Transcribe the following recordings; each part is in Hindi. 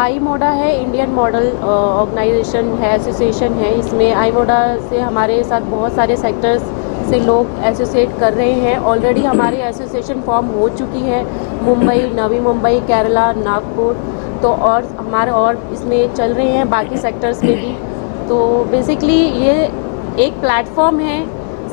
आई मोडा है, इंडियन मॉडल ऑर्गेनाइजेशन है, एसोसिएशन है। इसमें आई मोडा से हमारे साथ बहुत सारे सेक्टर्स से लोग एसोसिएट कर रहे हैं। ऑलरेडी हमारी एसोसिएशन फॉर्म हो चुकी है मुंबई, नवी मुंबई, केरला, नागपुर, तो और हमारे और इसमें चल रहे हैं बाकी सेक्टर्स में भी। तो बेसिकली ये एक प्लेटफॉर्म है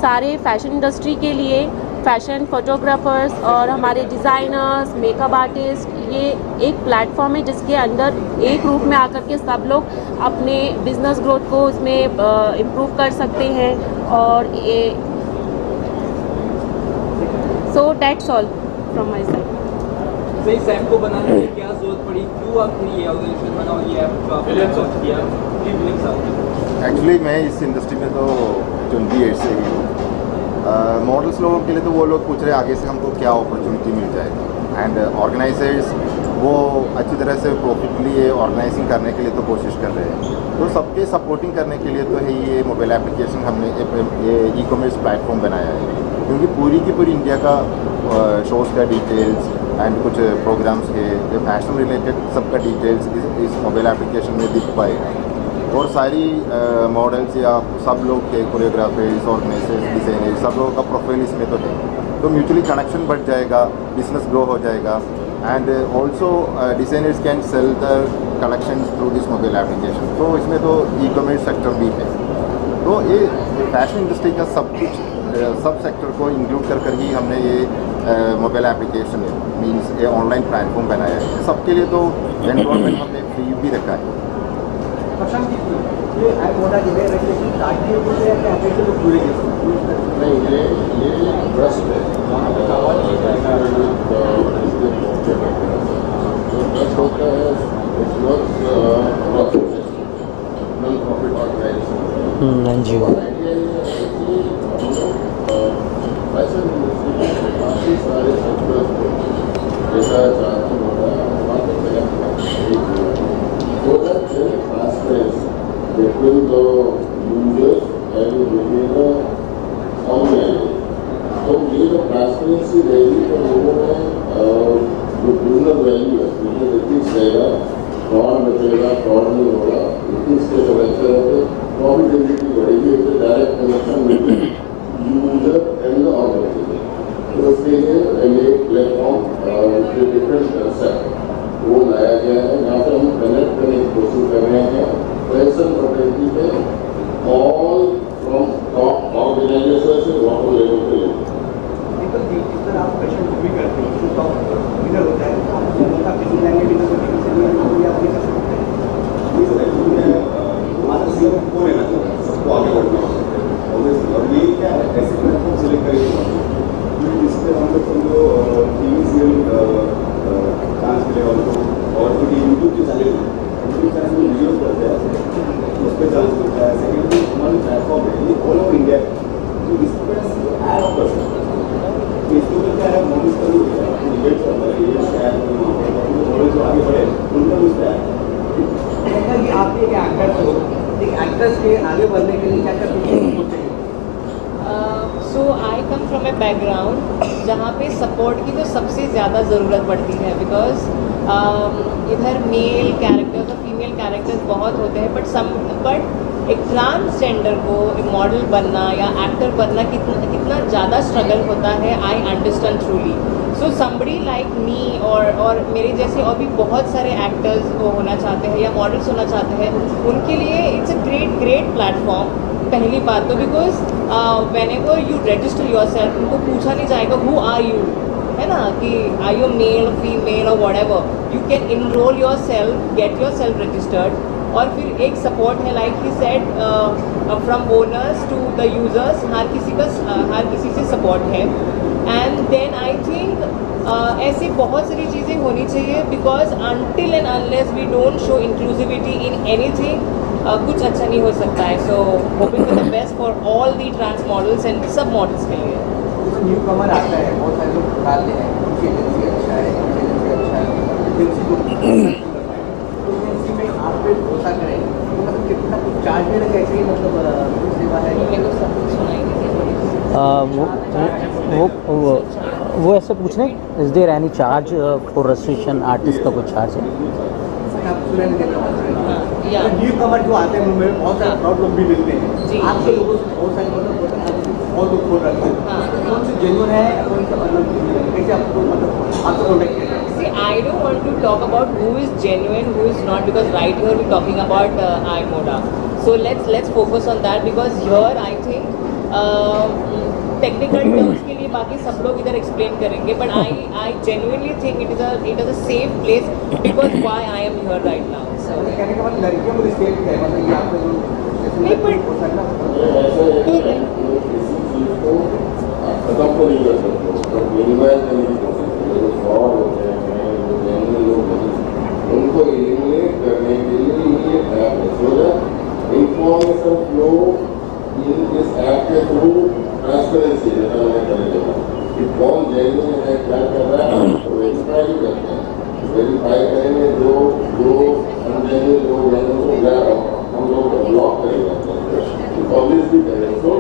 सारे फैशन इंडस्ट्री के लिए, फैशन फोटोग्राफर्स और हमारे डिज़ाइनर्स, मेकअप आर्टिस्ट, ये एक प्लेटफॉर्म है जिसके अंदर एक रूप में आकर के सब लोग अपने बिजनेस ग्रोथ को उसमें इम्प्रूव कर सकते हैं। और ये so that's all from my side. सही सैम को बनाने में क्या जरूरत पड़ी, क्यों आपने ये ऑर्गेनाइजेशन बनाओ, ये ऐप जो आपने लॉन्च किया, एक्चुअली मैं इस इंडस्ट्री में तो 28 से ही हूँ। मॉडल्स लोगों के लिए तो वो लोग पूछ रहे आगे से हमको क्या अपॉर्चुनिटी मिल जाएगी, एंड ऑर्गेनाइजर्स वो अच्छी तरह से प्रॉफिटली ऑर्गेनाइजिंग करने के लिए तो कोशिश कर रहे हैं। तो सबके सपोर्टिंग करने के लिए तो है ये मोबाइल एप्लीकेशन हमने ये ई-कॉमर्स प्लेटफॉर्म बनाया है, क्योंकि पूरी की पूरी इंडिया का शोज़ का डिटेल्स एंड कुछ प्रोग्राम्स के जो फैशन रिलेटेड सबका डिटेल्स इस मोबाइल एप्लीकेशन में दिख पाएगा। और सारी मॉडल्स या सब लोग के कोरियोग्राफर्स, ऑर्गेनाइजर्स, डिज़ाइनर्स, सब लोगों का प्रोफाइल इसमें तो है। तो म्यूचुअली कनेक्शन बढ़ जाएगा, बिजनेस ग्रो हो जाएगा, and also designers can sell the collections through this mobile application. तो इसमें तो ई-कॉमर्स सेक्टर भी है। तो ये फैशन इंडस्ट्री का सब कुछ सब सेक्टर को इंक्लूड कर ही हमने ये मोबाइल एप्लीकेशन मीन्स ये ऑनलाइन प्लेटफॉर्म बनाया है। सबके लिए तो एनरोलमेंट हमने फ्री भी रखा है। ये आई मोडा जो है रेगुलेशन स्टार्ट किए हुए हैं कि अभी से लोग पूरे नहीं, ये ट्रस्ट है, वहाँ पे आवाज़ ट्रस्ट होता है, it's not non profit organization. NGO fashion industry में काफ़ी सारे सेक्टर्स को जैसा चाहती होगा वहाँ पे between the users and between the online. तो ये जो ट्रांसपेरेंसी रहेगी तो लोगों में जो बिजनेस वैल्यू है, बिजनेस एथिक्स रहेगा, फ्रॉड बचेगा, फ्रॉड नहीं होगा, एथिक्स के जब अच्छे रहते प्रॉफिटेबिलिटी बढ़ेगी, इससे direct connection between user and the organization. तो उसके लिए ये प्लेटफॉर्म डिफरेंट कंसेप्ट वो लाया गया है, जहाँ पर हम कनेक्ट करने की कोशिश कर रहे हैं फैशन फ्रेटर्निटी में ऑल फ्रॉम टॉप ऑर्गेनाइजेशन से बॉटम लेवल पे इधर आप फैशन भी करते हैं तो टॉप इधर होता है, तो आप जनता का किसी लैंग्वेज इधर होती है, किसी लैंग्वेज आप नहीं कर सकते। ये आज से पूरे ना सबको आगे बढ़ना है और ये क्या है ऐसे प्लेटफॉर्म सिलेक्ट करेंगे जिससे हम लोग समझो टीवी सीरियल चांस मिलेगा और जो यूट्यूब के चैनल में वीडियोज करते हैं उस पर चांस मिलता है। सेकेंडली हमारी प्लेटफॉर्म है ये ऑल ओवर इंडिया, तो इस पर ऐड ऑफ कर सकते हैं। इसके ऊपर क्या है मॉडल्स का भी डिबेट चल रहा है, ये ऐड मॉडल जो आगे बढ़े उनका उस पर ऐड कि आप एक एक्टर हो, एक एक्ट्रेस के आगे बढ़ने के लिए क्या क्या सपोर्ट चाहिए? सो आई कम फ्रॉम ए बैकग्राउंड जहाँ पे सपोर्ट की तो सबसे ज़्यादा ज़रूरत पड़ती है, बिकॉज इधर मेल कैरेक्टर्स और फीमेल कैरेक्टर्स बहुत होते हैं, बट एक ट्रांसजेंडर को एक मॉडल बनना या एक्टर बनना कितना ज़्यादा स्ट्रगल होता है, I understand truly. So somebody like me और मेरे जैसे और भी बहुत सारे एक्टर्स होना चाहते हैं या मॉडल्स होना चाहते हैं, उनके लिए इट्स अ ग्रेट प्लेटफॉर्म. पहली बात तो because when ever you register your self, उनको पूछा नहीं जाएगा हु आर यू, है ना, कि आर यू मेल फीमेल और whatever, you can enroll yourself, get yourself registered. और फिर एक सपोर्ट है like he said from owners to the users, हर किसी से सपोर्ट है. एंड देन आई थिंक ऐसे बहुत सारी चीज़ें होनी चाहिए because until and unless we don't show inclusivity in anything, कुछ अच्छा नहीं हो सकता है. So hoping for the best for all the trans models and सब मॉडल्स के लिए. न्यू कमर आता है, बहुत सारे लोग डालते हैं उनकी एजेंसी अच्छा है, उनकी एजेंसी अच्छा है, एजेंसी को तो एजेंसी में आप पे भरोसा करें तो मतलब कितना कुछ चार्ज में लगे, ऐसे ही मतलब सेवा है. मेरे को सब कुछ सुनाई वो ऐसे पूछ रहे हैं, is there any charge for registration artist का कुछ चार्ज है? आप सुनने नहीं देते. या न्यू कमर जो आते हैं मुंबई में बहुत सारे फ्रॉड लोग भी मिलते हैं. जी. आपके लोगों से बहुत सारे बहुत लोग खोल रखते हैं. हाँ. कौन से जेन्युइन है, कौन सा मतलब कैसे आपको मतलब आपको कॉन्टेक्ट किया? See, I don't want to talk about who is genuine, who is not, because right here we're talking about iModa. So let's focus on that because here I think technical terms के लिए बाकी सब लोग इधर explain करेंगे, but I genuinely think it is a safe place because why I am here right now. So कहने का मतलब लड़कियों को रिस्पेक्ट है, मतलब ये आपका जो नहीं, but हो सकता है खत्म तो नहीं कर सकते, मिनिमाइज करने की कोशिश करें. जो फ्रॉड होते हैं, जो जेन्युइन लोग हैं, उनको एलिमिनेट करने के लिए ये ऐप है. So that information flow in इस ऐप के थ्रू ट्रांसपेरेंसी जैसा मैंने करेगा कि कौन जेन्युइन है, क्या कर रहा है, तो वेरीफाई भी करते हैं. वेरीफाई करेंगे जो अनजेन्युइन लोग हैं उनको हम लोग ब्लॉक करेंगे, पब्लिश भी करेंगे. तो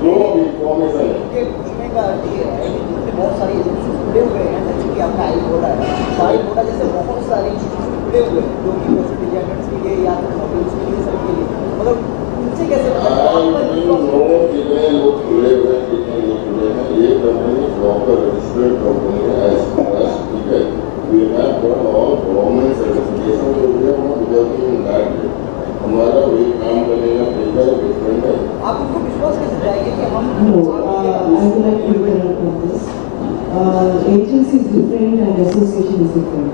फ्लो ऑफ इंफॉर्मेशन है. ये पूछने का अर्थ ये है कि बहुत सारी एजेंसी जुड़े हुए हैं, जैसे कि आपका iModa है, iModa जैसे बहुत सारी चीज़ें जुड़े हुए हैं जो कि वेस्ट डिजाइनर्स के लिए या फिर मॉडल्स के लिए, सबके लिए, मतलब उनसे कैसे कितने लोग जुड़े हुए हैं, कितने लोग जुड़े हैं. ये कंपनी प्रॉपर रजिस्टर्ड कंपनी है एज फार एज, ठीक है. We have got all government certification जो है वो विदाउट इन दैट हमारा वही काम करने का तरीका डिफरेंट है. आप उनको विश्वास कैसे जाएंगे कि हम No, I would like to interrupt on this. Agency is different and association is different.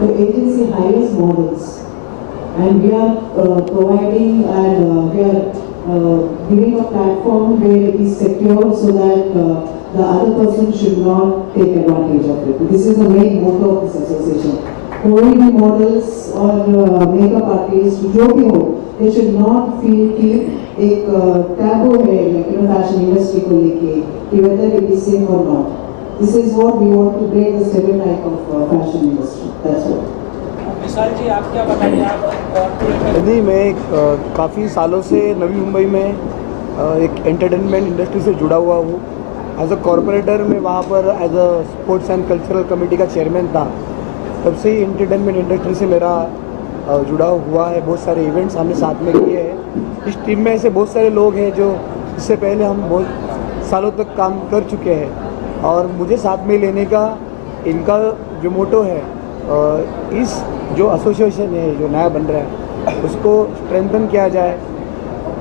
The agency hires models and we are providing and we are giving a platform where it is secure so that the other person should not take advantage of it. This is the main motto of this association. कोई भी मॉडल्स और मेकअप आर्टिस्ट जो भी हो, they should not feel कि एक टैबू है फैशन इंडस्ट्री को लेके कि whether it is safe or not. This is what we want to break the stereotype of fashion industry. That's what. विशाल जी, आप क्या बताएंगे? आप जी, मैं काफ़ी सालों से नवी मुंबई में एक एंटरटेनमेंट इंडस्ट्री से जुड़ा हुआ हूँ. एज अ कॉरपोरेटर मैं वहाँ पर as a sports and cultural committee का चेयरमैन था. तब से ही एंटरटेनमेंट इंडस्ट्री से मेरा जुड़ा हुआ है. बहुत सारे इवेंट्स हमने साथ में किए हैं. इस टीम में ऐसे बहुत सारे लोग हैं जो इससे पहले हम बहुत सालों तक काम कर चुके हैं और मुझे साथ में लेने का इनका जो मोटो है, इस जो एसोसिएशन है जो नया बन रहा है उसको स्ट्रेंथन किया जाए.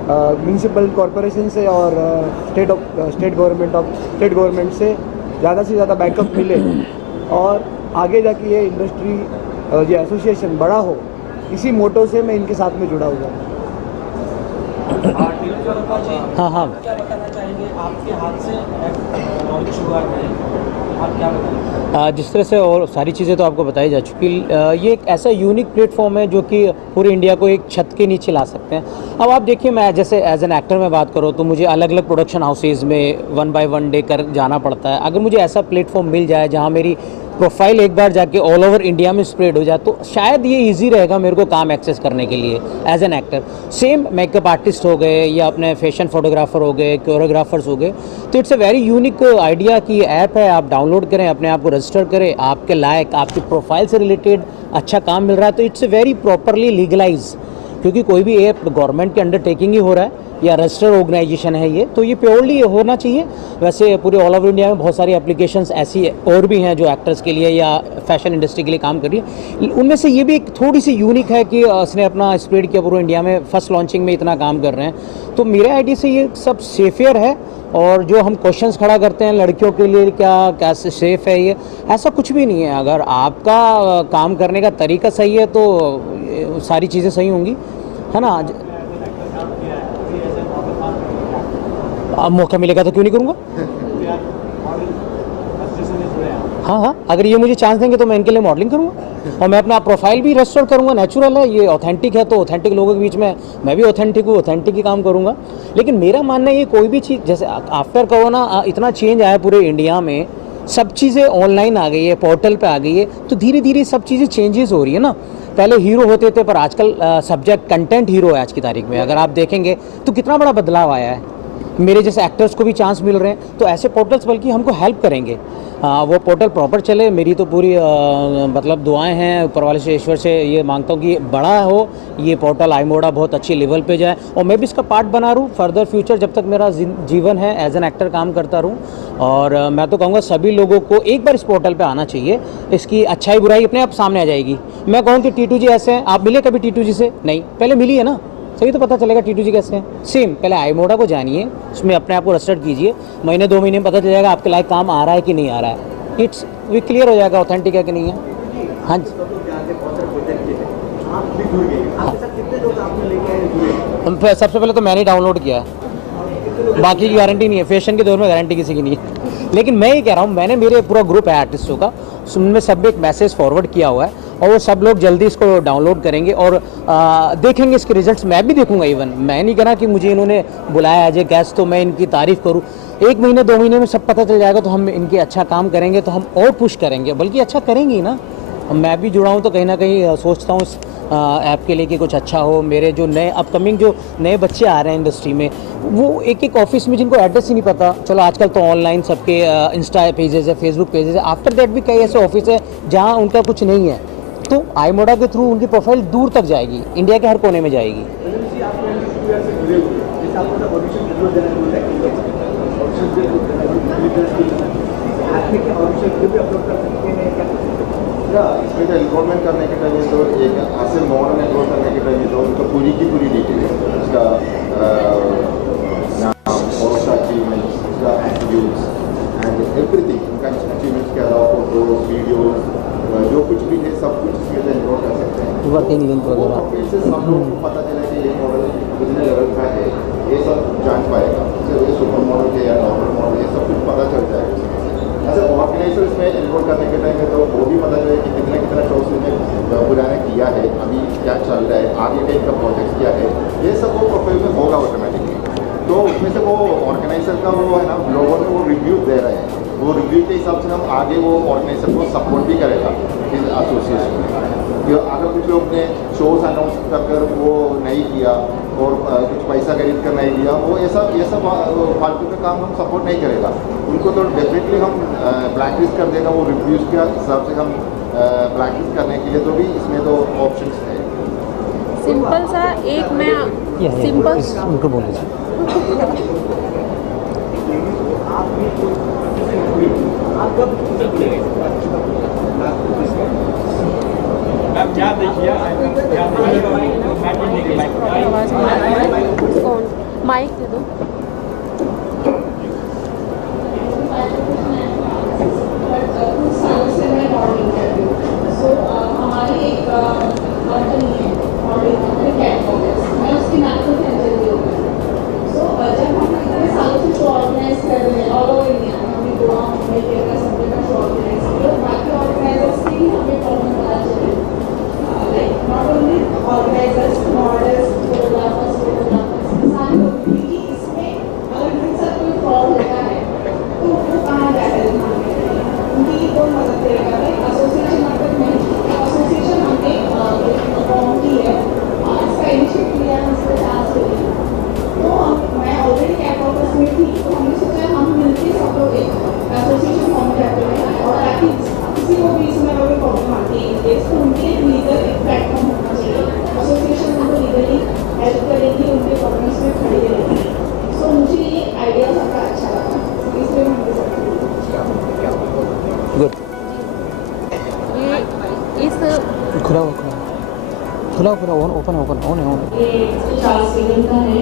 म्यूनसिपल कॉरपोरेशन से और स्टेट गवर्नमेंट से ज़्यादा बैकअप मिले और आगे जाके ये इंडस्ट्री ये एसोसिएशन बड़ा हो, इसी मोटो से मैं इनके साथ में जुड़ा हुआ हूँ. हाँ क्या बताना चाहेंगे? आपके हाथ से लॉन्च हुआ है, आप क्या बताएंगे? जिस तरह से और सारी चीज़ें तो आपको बताई जा चुकी, ये एक ऐसा यूनिक प्लेटफॉर्म है जो कि पूरे इंडिया को एक छत के नीचे ला सकते हैं. अब आप देखिए, मैं जैसे एज एन एक्टर में बात करूँ तो मुझे अलग अलग प्रोडक्शन हाउसेज में 1 by 1 डे कर जाना पड़ता है. अगर मुझे ऐसा प्लेटफॉर्म मिल जाए जहाँ मेरी प्रोफाइल एक बार जाके ऑल ओवर इंडिया में स्प्रेड हो जाए तो शायद ये इजी रहेगा मेरे को काम एक्सेस करने के लिए as an actor. Same makeup artist हो गए या अपने फैशन फोटोग्राफर हो गए, कोरियोग्राफर्स हो गए, तो it's a very unique idea कि ये ऐप है, आप डाउनलोड करें, अपने आप को रजिस्टर करें, आपके लायक आपकी प्रोफाइल से रिलेटेड अच्छा काम मिल रहा है, तो it's a very properly legalize क्योंकि कोई भी ऐप गवर्नमेंट के अंडरटेकिंग ही हो रहा है या रजिस्टर्ड ऑर्गेनाइजेशन है ये, तो ये प्योरली होना चाहिए। वैसे पूरे ऑल ओवर इंडिया में बहुत सारी एप्लीकेशंस ऐसी और भी हैं जो एक्टर्स के लिए या फैशन इंडस्ट्री के लिए काम कर रही है। उनमें से ये भी एक थोड़ी सी यूनिक है कि इसने अपना स्प्रेड किया पूरे इंडिया में, फर्स्ट लॉन्चिंग में इतना काम कर रहे हैं। तो मेरे आइडिया से ये सब सेफियर है। और जो हम क्वेश्चंस खड़ा करते हैं लड़कियों के लिए क्या सेफ है, ये ऐसा कुछ भी नहीं है। अगर आपका काम करने का तरीका सही है तो सारी चीज़ें सही होंगी, है ना। अब मौका मिलेगा तो क्यों नहीं करूँगा। हाँ, अगर ये मुझे चांस देंगे तो मैं इनके लिए मॉडलिंग करूँगा और मैं अपना प्रोफाइल भी रेस्टोर करूँगा। नेचुरल है, ये ऑथेंटिक है, तो ऑथेंटिक लोगों के बीच में मैं भी ऑथेंटिक हूँ, ऑथेंटिक ही काम करूँगा। लेकिन मेरा मानना है ये कोई भी चीज़, जैसे आफ्टर कोरोना इतना चेंज आया पूरे इंडिया में, सब चीज़ें ऑनलाइन आ गई है, पोर्टल पे आ गई है, तो धीरे धीरे सब चीज़ें चेंजेस हो रही है ना। पहले हीरो होते थे पर आजकल सब्जेक्ट कंटेंट हीरो है आज की तारीख में। अगर आप देखेंगे तो कितना बड़ा बदलाव आया है। मेरे जैसे एक्टर्स को भी चांस मिल रहे हैं, तो ऐसे पोर्टल्स बल्कि हमको हेल्प करेंगे। वो पोर्टल प्रॉपर चले, मेरी तो पूरी मतलब दुआएं हैं ऊपर वाले से, ईश्वर से ये मांगता हूँ कि बड़ा हो ये पोर्टल, iModa बहुत अच्छी लेवल पे जाए और मैं भी इसका पार्ट बना रहूँ फर्दर फ्यूचर, जब तक मेरा जीवन है एज एन एक्टर काम करता रहूँ। और मैं तो कहूँगा सभी लोगों को एक बार इस पोर्टल पर आना चाहिए। इसकी अच्छाई बुराई अपने आप सामने आ जाएगी। मैं कहूँ कि T2G ऐसे हैं, आप मिले कभी T2G से? नहीं, पहले मिली है ना, सही तो पता चलेगा T2G कैसे हैं। सेम पहले iModa को जानिए, उसमें अपने आप को रजिस्टर्ड कीजिए, महीने 2 महीने में पता चल जाएगा आपके लायक काम आ रहा है कि नहीं आ रहा है। इट्स वी क्लियर हो जाएगा ऑथेंटिक है कि नहीं है। हाँ जी, सबसे पहले तो मैंने डाउनलोड किया है, बाकी की गारंटी नहीं है। फैशन के दौर में गारंटी किसी की नहीं है। लेकिन मैं ये कह रहा हूँ, मैंने मेरे पूरा ग्रुप है आर्टिस्टों का, उनमें सब एक मैसेज फॉरवर्ड किया हुआ है और वो सब लोग जल्दी इसको डाउनलोड करेंगे और देखेंगे इसके रिजल्ट्स। मैं भी देखूंगा। इवन मैं नहीं करा कि मुझे इन्होंने बुलाया एज ए गेस्ट तो मैं इनकी तारीफ़ करूँ। 1 महीने 2 महीने में सब पता चल जाएगा, तो हम इनके अच्छा काम करेंगे तो हम और पुश करेंगे, बल्कि अच्छा करेंगे ही ना। मैं भी जुड़ा हूँ तो कहीं ना कहीं सोचता हूँ इस ऐप के लिए कि कुछ अच्छा हो। मेरे जो नए अपकमिंग जो नए बच्चे आ रहे हैं इंडस्ट्री में, वो एक ऑफिस में जिनको एड्रेस ही नहीं पता, चलो आजकल तो ऑनलाइन सबके इंस्टा पेजेस है, फेसबुक पेजेस है, आफ्टर दैट भी कई ऐसे ऑफिस है जहाँ उनका कुछ नहीं है, तो iModa के थ्रू उनकी प्रोफाइल दूर तक जाएगी, इंडिया के हर कोने में जाएगी। इसमें तो एनरोलमेंट करने के टाइम तो एक ऐसे मॉडल एनरोल करने के टाइम तो उनको पूरी की पूरी डिटेल उसका नाम और उसका अचीवमेंट्स, उसका एट्रीब्यूट्स एंड एवरीथिंग, उनका अचीवमेंट्स के अलावा फोटो वीडियोस जो कुछ भी है सब कुछ इसमें तो एनरोल कर सकते हैं। वर्किंग लिंक वगैरह से सब लोगों को पता चला कि ये मॉडल कितने लेवल का है, ये सब जान पाएगा। ये सुपर मॉडल के या नॉर्मल मॉडल, ये सब कुछ पता चल जाएगा। ऐसे ऑर्गेनाइजर इसमें एनरोल करने के टाइम में तो वो भी पता चले कि कितना शोज ने बुलाने किया है, अभी क्या चल रहा है, आगे का इनका प्रोजेक्ट क्या है, ये सब वो प्रोफाइल में होगा ऑटोमेटिकली। तो उसमें से वो ऑर्गेनाइजर का वो है ना, लोगों ने वो रिव्यू दे रहे हैं, वो रिव्यू के हिसाब से हम आगे वो ऑर्गेनाइजर को सपोर्ट भी करेगा इस एसोसिएशन में। अगर कुछ लोग ने शोज अनाउंस कर वो नहीं किया और कुछ पैसा खरीद कर नहीं दिया, वो ये सब फालतू का काम हम सपोर्ट नहीं करेगा। उनको तो डेफिनेटली हम ब्लैक लिस्ट कर देगा। वो रिव्यूज़ के हिसाब से हम ब्लैक लिस्ट करने के लिए तो भी इसमें तो ऑप्शंस है। सिंपल सा एक मैं सिंपल उनको बोले आप क्या देखिए कौन माइक दे दो। हमारी एक कंपनी है मैं उसकी मैनेजर एजेंसी होगी। सो जब हम इतने सालों से शो ऑर्गेनाइज कर रहे हैं ऑल ओवर इंडिया, हमें गोवा मुंबई केरला सब जगह शो ऑर्गेनाइज किया, बाकी ऑर्गेनाइजर्स की हमें प्रॉब्लम पता चली। Like not only organizers, models, photographers सारे लोग कि इसमें उनके कमेंट्स में खड़े रहे। सो मुझे ये आइडिया सबका अच्छा लगा, इसलिए मैं उनके साथ गुड। ये इस खुला ओपन ऑन। ये चार्ल्स विलियम का है,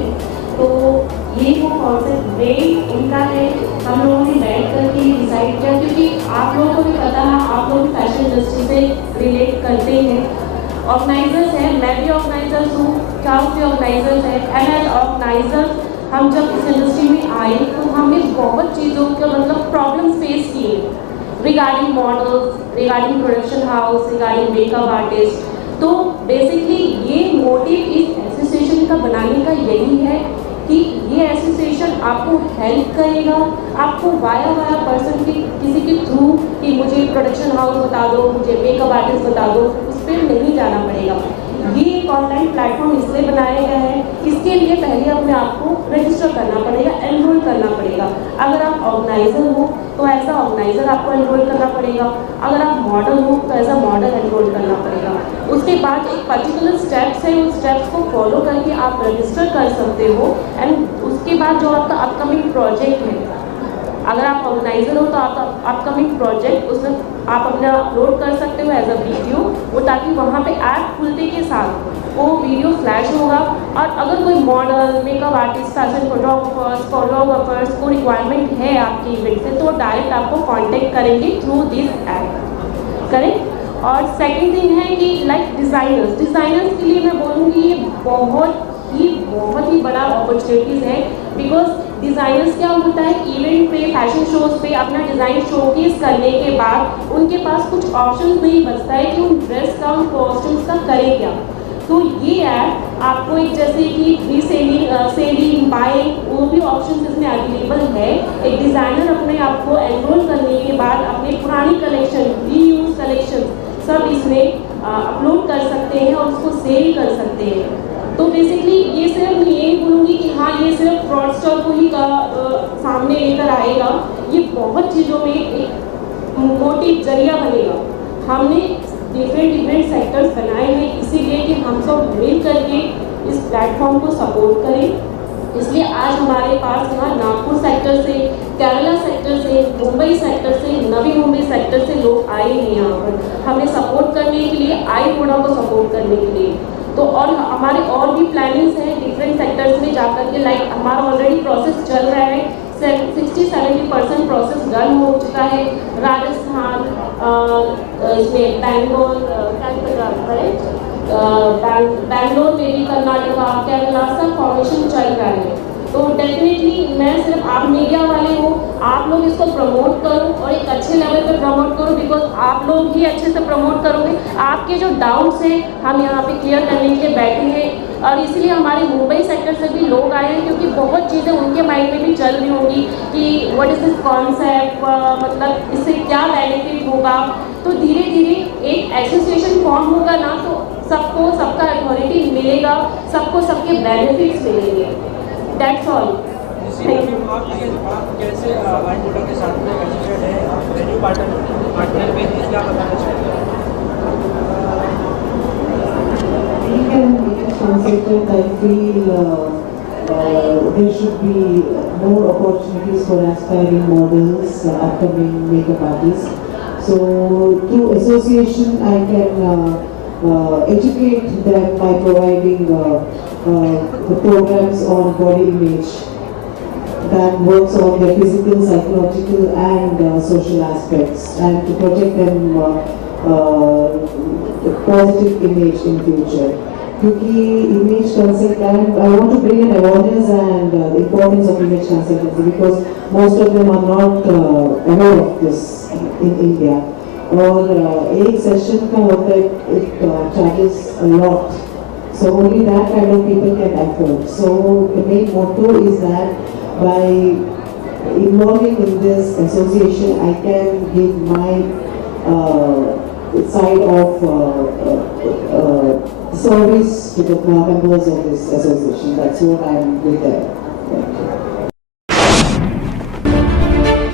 तो ये वो कॉन्सेप्ट ब्रेन इनका है, हम लोगों ने बैठ करके डिसाइड किया, क्योंकि आप लोगों को भी पता है, आप लोग भी फैशन इंडस्ट्री से रिलेट करते हैं, ऑर्गेनाइजर्स हैं, मैं भी ऑर्गेनाइजर्स हूँ, चार्ल्स भी ऑर्गेनाइजर्स है, एंड एज ऑर्गेनाइजर हम जब इस इंडस्ट्री में आए तो हमने बहुत चीज़ों का मतलब प्रॉब्लम फेस किए regarding models, regarding production house, regarding makeup artist. तो बेसिकली ये मोटिव इस एसोसिएशन का बनाने का यही है कि ये एसोसिएशन आपको हेल्प करेगा, आपको वाया पर्सन के किसी के थ्रू कि मुझे प्रोडक्शन हाउस बता दो, मुझे मेकअप आर्टिस्ट बता दो, उस पर नहीं जाना पड़ेगा। ये एक ऑनलाइन प्लेटफॉर्म इसलिए बनाया गया है, इसके लिए पहले अपने आप को रजिस्टर करना पड़ेगा, एनरोल करना पड़ेगा। अगर आप ऑर्गेनाइजर हो तो एज अ ऑर्गेनाइजर आपको एनरोल करना पड़ेगा, अगर आप मॉडल हो तो एज अ मॉडल एनरोल करना पड़ेगा। उसके बाद एक पर्टिकुलर स्टेप्स है, उस स्टेप्स को फॉलो करके आप रजिस्टर कर सकते हो। एंड उसके बाद जो आपका अपकमिंग प्रोजेक्ट है, अगर आप ऑर्गेनाइजर हो तो आप अपकमिंग प्रोजेक्ट उसमें आप अपना अपलोड कर सकते हो एज अ वीडियो, वो ताकि वहाँ पे ऐप खुलते के साथ वो वीडियो फ्लैश होगा। और अगर कोई model, makeup artist, fashion photographers को रिक्वायरमेंट है आपके इवेंट से, तो डायरेक्ट आपको कांटेक्ट करेंगे थ्रू दिस ऐप, करेक्ट। और सेकंड थिंग है कि लाइक डिज़ाइनर्स के लिए मैं बोलूँगी ये बहुत ही बड़ा अपॉर्चुनिटीज़ है, बिकॉज डिज़ाइनर्स क्या होता है, इवेंट पे, फैशन शोज़ पे अपना डिज़ाइन शोकेस करने के बाद उनके पास कुछ ऑप्शन नहीं बचता है कि उन ड्रेस का, उन कॉस्ट्यूम्स का करें क्या। तो ये ऐप आपको एक जैसे कि सेलिंग, बाइंग, वो भी ऑप्शन इसमें अवेलेबल है। एक डिज़ाइनर अपने आप को एनरोल करने के बाद अपने पुरानी कलेक्शन, रीयूज कलेक्शन सब इसमें अपलोड कर सकते हैं और उसको सेल कर सकते हैं। तो बेसिकली ये सिर्फ मैं यही बोलूँगी कि हाँ, ये सिर्फ फ्रॉडस्टर को ही सामने लेकर आएगा, ये बहुत चीज़ों में एक मोटिव जरिया बनेगा। हमने डिफरेंट सेक्टर्स बनाए हैं इसीलिए कि हम सब मिल करके इस प्लेटफॉर्म को सपोर्ट करें। इसलिए आज हमारे पास यहाँ नागपुर सेक्टर से, केरला सेक्टर से, मुंबई सेक्टर से, नवी मुंबई सेक्टर से लोग आए हैं यहाँ पर हमें सपोर्ट करने के लिए, आई-वोडा को सपोर्ट करने के लिए। तो और हमारे और भी प्लानिंग्स हैं डिफरेंट सेक्टर्स में जाकर के, लाइक हमारा ऑलरेडी प्रोसेस चल रहा है, 60-70% प्रोसेस डन हो चुका है। राजस्थान, इसमें बैंगलोर, बैंगलोर में भी, कर्नाटका, केरला सब फॉर्मेशन चल रहा है। तो डेफिनेटली मैं सिर्फ आप मीडिया वाले हो, आप लोग इसको प्रमोट करो और एक अच्छे लेवल पे प्रमोट करो, बिकॉज आप लोग ही अच्छे से प्रमोट करोगे। आपके जो डाउट्स हैं हम यहाँ पे क्लियर करने के लिए बैठे हैं, और इसीलिए हमारे मुंबई सेक्टर से भी लोग आए हैं, क्योंकि बहुत चीज़ें उनके माइंड में भी चल रही होंगी कि व्हाट इज़ दिस कॉन्सेप्ट, मतलब इससे क्या बेनिफिट होगा। तो धीरे धीरे एक एसोसिएशन फॉर्म होगा ना, तो सबको सबका अथॉरिटी मिलेगा, सबको सबके बेनिफिट्स मिलेंगे। That's all. Thank you. आप कैसे आई-वोडा के साथ में एसोसिएट है, आप वेन्यू पार्टनर पे क्या बताना चाहेंगे? Consultant, I feel there should be more opportunities for aspiring models, upcoming makeup artists. So through association, I can educate them by providing the programs on body image that works on their physical, psychological and social aspects, and to protect them positive image in future. क्योंकि image consultant, I want to bring an awareness and the importance of image consultancy, because most of them are not aware of this in India. और एक सेशन का होता है, it charges a lot, so only that kind of people can afford. So the main motto is that by involving in this association, I can give my side of service to the members of this association. That's what I am with there.